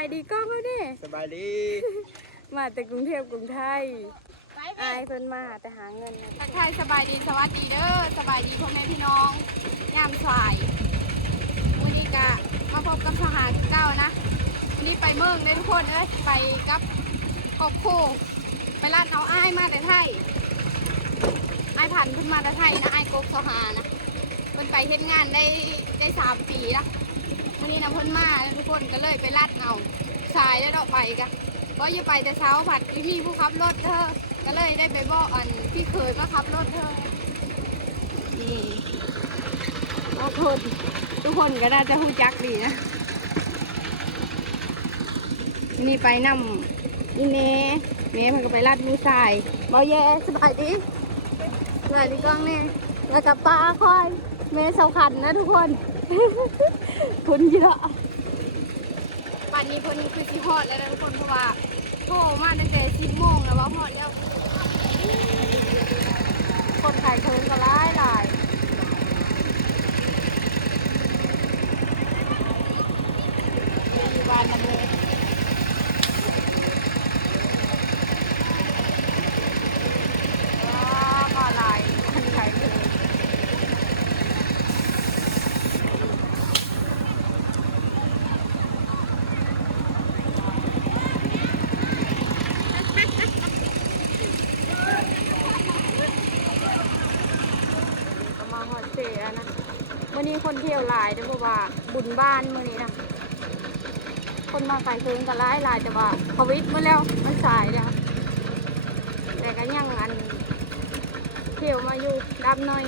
ายดีกล้องเขาดิสบายดี มาแต่กรุงเทพกรุงไทยอายเพิ่นมาแต่หาเงินนะทักทายสบายดีสวัสดีเด้อสบายดีพ่อแม่พี่น้องยามสายวันนี้ก็มาพบกับทหารเก้านะวันนี้ไปเมืองเลยทุกคนเอ้ยไปกับครอบครัวไปลาดเอาอ้ายมาแต่ไทยอ้ายผ่านขึ้นมาแต่ไทยนะอ้ายกกสหานะเพิ่นไปเฮ็ดงานได้3 ปีแล้ววันนี้นะเพิ่นมาแล้วทุกคนก็เลยไปลาดเอาสายแล้วเราไปกันเพราะอย่าไปแต่เช้าผัดที่มีผู้ขับรถเธอก็เลยได้ไปบอกอันที่เคยมาขับรถเธอนี่ทุกคนก็น่าจะรู้จักดีนะนี่ไปนำอีเน่เน่มันก็ไปลาดมือสายบอแย่สบายดีกล้องเนี่ยแล้วกับป้าคอยเมย์สำคัญนะทุกคน คนเยอะป่านนี้คนคือสิฮอดแล้วนะทุกคนเพราะว่าโทรมาตั้งแต่10 โมงแล้วว่าฮอดแล้วคนขายเทินก็หลายมีบ้านละมือก็หลายคนขายเทินเสียนะวันนี้คนเที่ยวหลายเด้อเพราะว่าบุญบ้านมื้อนี้นะคนมาขายเทิงก็หลายแต่ว่าโควิดมาแล้วมันสายแล้วแต่ก็ยังอันเที่ยวมาอยู่ดับหน่อย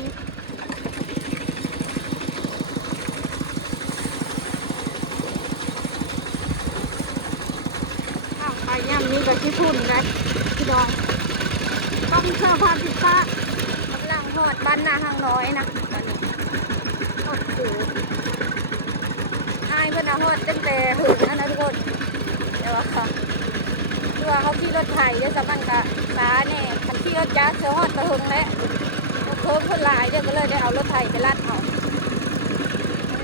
ข้าวไปย่ำนี้ก็ที่พุ่นเลยที่ดอยต้องเสื้อผ้าผิดพลาดกำลังทอดบ้านนาทางน้อยนะตอนนี้ทอดปูอายเพื่อนเอาทอดตั้งแต่หึงนะทุกคนเดี๋ยวตัวเขาขี่รถไถเดี๋ยวจะมันกะตาเนี่ยคันขี่รถจักรเสือทอดตะหึงแล้วเพิ่มคนหลายเดี๋ยวก็เลยได้เอารถไถไปลัดเขา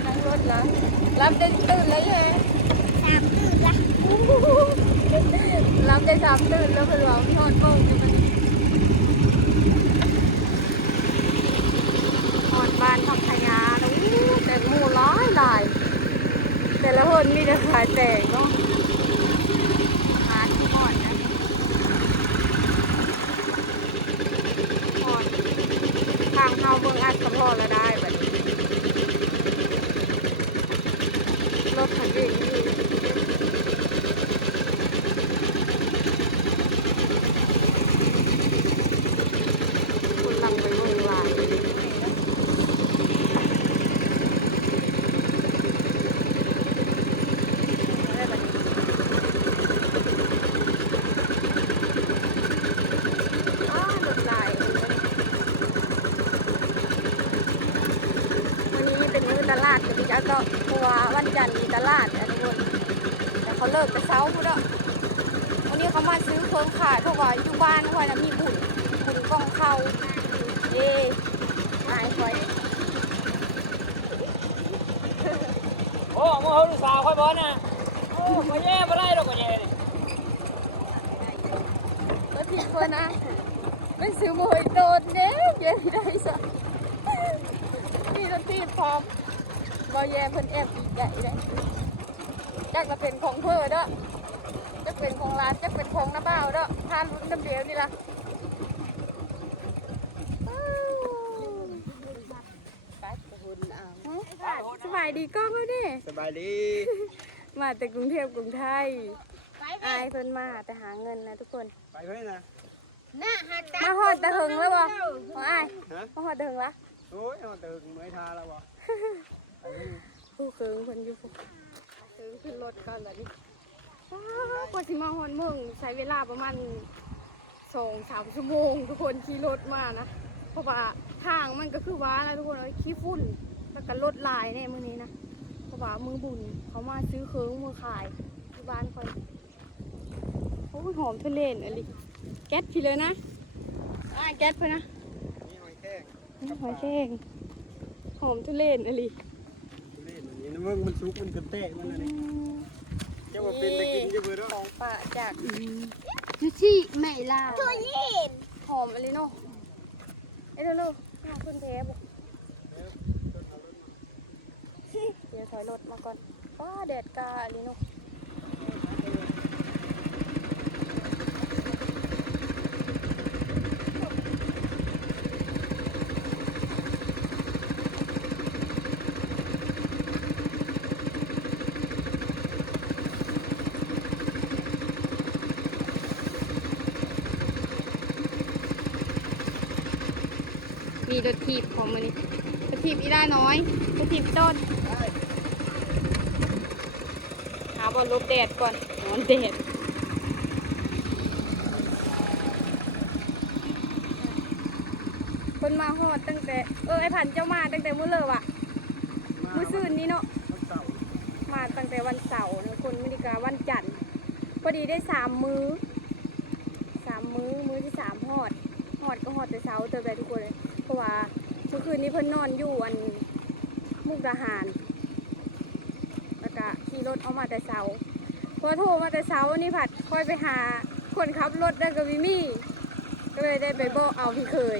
นั่งรถแล้วรับได้ตื่นเลยใช่ไหม3 ตื่นละรับได้3 ตื่นแล้วเพื่อนบอกทอดโป้งมันบ้านทำพญาแล้วแต่หมูร้อยลายแต่ละคนมีแต่ขายแต่งเนาะหาที่หอดนะหอดทางเข้าเมืองอัดกับพอแล้วได้แบบนี้รถคันเองคุณลังไปเมืองลายตลาดกับพี่จักก็เพราะว่าวันจันทร์มีตลาดนะทุกคนแต่เขาเลิกแต่เช้าพูดอ่ะวันนี้เขามาซื้อเครื่องขายเพราะว่าอยู่บ้านคอยนะมีบุญกองเขาอายคอยโอ้โมเขาลูกสาวค่อยบอลนะโอ้มาแย่มาไล่ดอกมาแย่นี่รถทีคนนะไม่ซื้อมวยโดนเด้เย้ได้สักนี่รถทีพร้อมบอแย่เพิ่นแอบอีกใหญ่เลยจักจะเป็นของเพื่อเด้อจะเป็นของร้านจะเป็นของน้าบ่าวเด้อทานรุ่นน้ำเดียวนี่ล่ะสบายดีกล้องเขาดิสบายดี มาแต่กรุงเทพกรุงไทยอายเพิ่นมาแต่หาเงินนะทุกคน ไปเพื่อนนะมาฮอดตะหึงแล้วบ่ของอายมาฮอดตะหึงละโอ้ยเอาตื่นเมื่อยทาแล้วบ่ ผู้เคิงคนอยู่ขึ้นรถก่อนเลยกว่าสิมาฮอดเมืองใช้เวลาประมาณ2-3 ชั่วโมงทุกคนขี่รถมานะเพราะว่าทางมันก็คือว่าแล้วทุกคนขี้ฝุ่นแล้วก็รถลายเนี่ยมื้อนี้นะเพราะว่ามือบุญเขามาซื้อเคิงมือขายที่บ้านคอยโอ้ยหอมทะเลนอะไรแก๊สพี่เลยนะแก๊สเพื่อนนะนี่หอยแข้งหอยแข้งหอมทะเลนอะไร นี่มันซุกมันกระเตะมันอะไรเจ้า ว่าเป็นตะกินอยู่เบิด ของป่าจาก ซูชิไม่ลา หอมอะไรเนาะเอ้ยเร็วๆมาขึ้นเพบเดี๋ยวถอยรถมาก่อนว้าแดดกาอะไรเนาะมีรถถีบของมันนี่รถถีบอีได้น้อยรถถีบอีต้นหาบอลลบแดดก่อนนอนแดดคนมาฮอดตั้งแต่ไอ้ผันเจ้ามาตั้งแต่มื้อเลิกอ่ะมื้อซื่นนี้เนาะมาตั้งแต่วันเสาร์นะคนมินิกาวันจันทร์พอดีได้มื้อมื้อที่3ฮอดก็ฮอดแต่เช้าเจอไปทุกคนเลยเพราะว่าเมื่อคืนนี้เพิ่นนอนอยู่อันมุกดาหารแล้วก็ขี่รถเอามาแต่เช้าพอโทรมาแต่เช้าวันนี้ผัดค่อยไปหาคนขับรถได้กับวิมี่ก็เลยได้ไปบอกเอาพี่เคย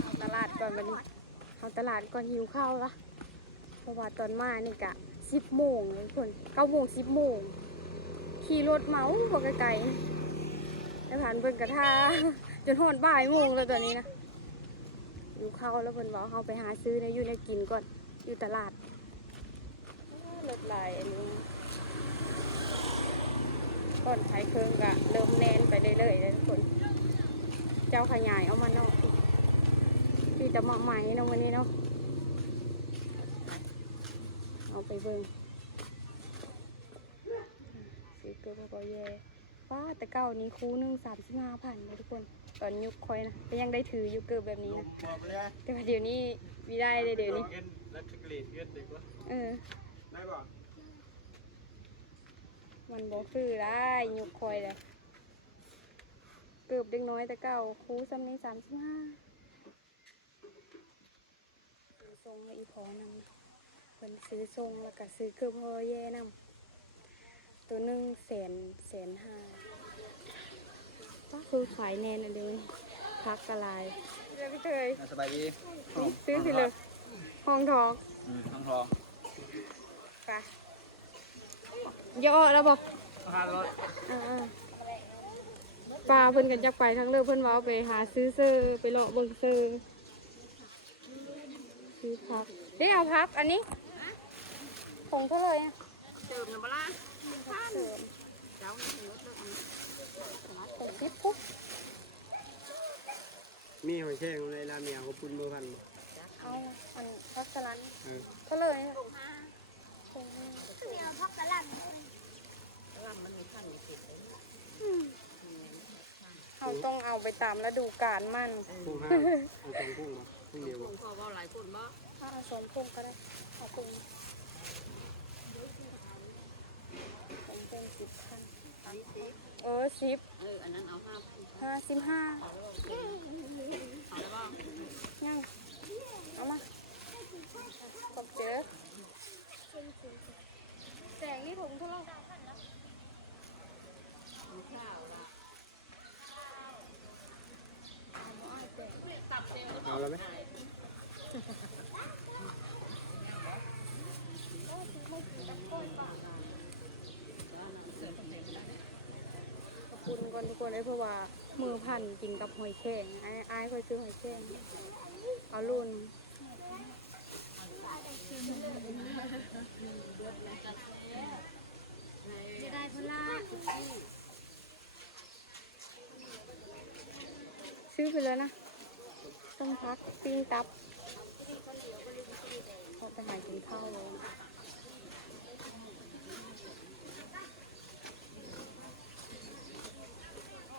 เอาตลาดก่อนวันนี้เอาตลาดก่อนหิวข้าวละเพราะว่าตอนมานี่กะ10 โมงเลยทุกคน9 โมง10 โมงขี่รถเมาพอไกลๆแล้วผ่านเพิ่นกระทาจนหอดบ่ายโมงแล้วตอนนี้นะอยู่เข้าแล้วเพิ่นบอกเขาไปหาซื้อในอยู่ในกินก่อนอยู่ตลาดรถไหลอันนี้ก่อนขายเครื่องกะเริ่มแน่นไปเรื่อยๆเลยทุกคนเจ้าขยายเอามาเนาะที่จะมาใหม่เนาะวันนี้เนาะเอาไปเบิ่งซื้อเกลือก็แย่ว้าแต่เก่านี้คูนึง35,000เลยทุกคนตอนยุคคอยนะก็ยังได้ถืออยู่เกือบแบบนี้นะแต่ว่าเดี๋ยวนี้มีได้เลยเดี๋ยวนี้ได้ป่ะ มันบอกคือได้ยุคคอยเลยเกือบเด็กน้อยแต่เก่าคูซ้ำนี้35ซื้อทรงให้อีพอนำเป็นซื้อทรงแล้วก็ซื้อเกือบพอแย่นำตัว100,000 150,000ก็คือขายแนนอะไรพักกะลายพี่เคย สบายดี ซื้อสิเลยห้องทอง ห้องทอง ไปย่อแล้วบอก 500ปลาเพิ่นกันจักไปทั้งเลิกเพิ่นว่าไปหาซื้อเซอร์ไปเลาะเบิ่งเซอร์ซื้อพักได้เอาพักอันนี้ผงเท่าไหร่อะเติมน้ำปลาเติมเจ้าหนึ่งรถเลยอันนี้ปุ๊บ มีหอยแครงในราเมียเขาปุ่นมือพัน เอาอันพักสลันเท่าไหร่พักสลันเขาต้องเอาไปตามฤดูกาลมัน พุ่ง5เอาสองพุ่งมาพุ่งเดียว พอว่าหลายคนบ่ เอา2 พุ่งก็ได้เอาพุ่งผมเป็น10,00010อันนั้นเอา55เอาแล้วบ่ ยังเอามาขอบเจอแต่งนี่ถุงเท่าไหร่เอาแล้วไหม ขอบคุณก่อนทุกคนเลยเพราะว่ามือพันกินกับหอยแครงไอ้ค่อยซื้อหอยแครงเอารุ่นจะได้พลาซื้อไปแล้วนะต้มพักปิ้งตับเราไปหากินข้าวเลย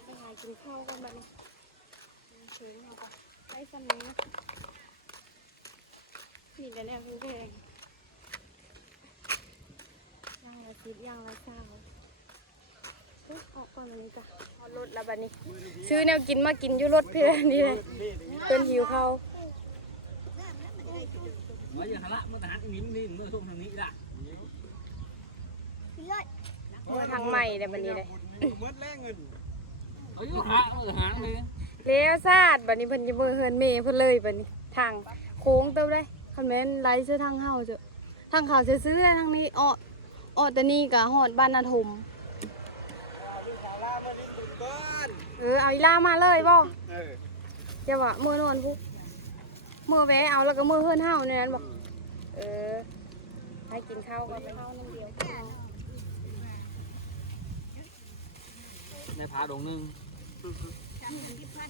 ไปหากินข้าวกันบ้างเชิญเอาค่ะไอ้สำนี้นะนี่แต่เนี่ยคือแพงย่างละ10ย่างละ20ออกก่อนวันนี้จ้ะเอารถแล้วบัดนี้ซื้อแนวกินมากินอยู่รถเพื่อนนี่เลยเพื่อนหิวข้าว มาอย่างละเมื่อทหารนิ่มนี่เมื่อส่งทางนี้ล่ะ เมื่อทางใหม่เลยบัดนี้เลย เมื่อแรงเงิน เอาอยู่หางเลย เลี้ยวซาดบัดนี้เพิ่นจะเบิ่งเฮือนเมย์เพิ่นเลยบัดนี้ทางโค้งเติบได้คันแม่นไล่ซื้อทางเฮาเจ้ะทางเขาซื้อได้ทางนี้อ้อแต่นี่ก็ฮอดบ้านนาถม สารามาดินบุญก้อน เอาอีลามาเลยบ่ เออ เดี๋ยวว่ามื้อนอนพุมื้อแวะเอาแล้วก็มื้อเฮือนเฮาในนั้นบ่ให้กินข้าวก็ไปข้าวนึงเดียว ในผาดงนึง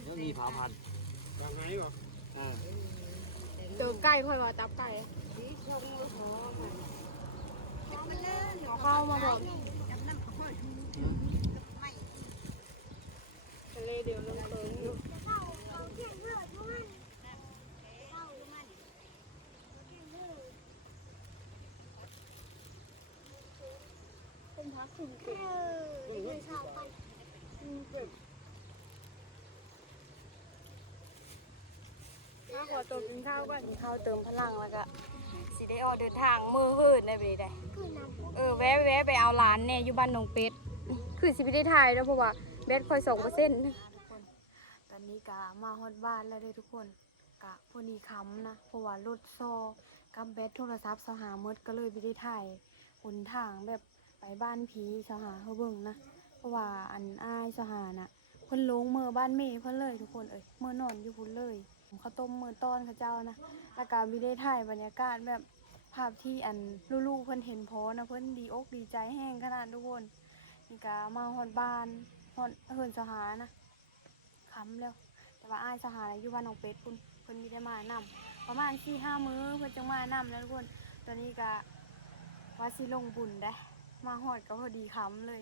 แล้วมีผาพัน วางไงบ่ เจอไก่ค่อยว่าจับไก่เอาข้าวมาบอกทะเลเดี๋ยวลงเคิงอยู่เป็นพักคุณเก่งถ้าขอตัวกินข้าวก่อนกินข้าวเติมพลังแล้วก็สิได้ออกเดินทางมือหืดได้ไปได้แวะไปเอาหลานเนี่ยอยู่บ้านหนองเป็ดคือสิไปได้ถ่ายแล้วเพราะว่าแบตค่อย2%ตอนนี้กะมาฮอดบ้านแล้วเด้อทุกคนกะพอดีค้ำนะเพราะว่ารถซอกับแบตโทรศัพท์สหาหมดก็เลยไปได้ถ่ายหนทางแบบไปบ้านผีสหาเฮาเบิ่งนะเพราะว่าอันอ้ายสหาน่ะเพิ่นลงมือบ้านเมย์เพิ่นเลยทุกคนมื้อนอนอยู่พุ่นเลยข้าวต้มมื้อต้อนเขาเจ้านะแล้วก็มีได้ถ่ายบรรยากาศแบบภาพที่อันลูกๆเพิ่นเห็นพอนะเพิ่นดีอกดีใจแห้งขนาดทุกคนนี่ก็มาฮอดบ้านฮอดเฮือนสหานะค้ำแล้วแต่ว่าอ้ายสหาอยู่บ้านหนองเป็ดพุ่นเพิ่นมีได้มานำประมาณ 4-5 มื้อเพิ่นจังมานำแล้วทุกคนตอนนี้ก็ว่าสิลงบุญได้มาฮอดก็พอดีค้ำเลย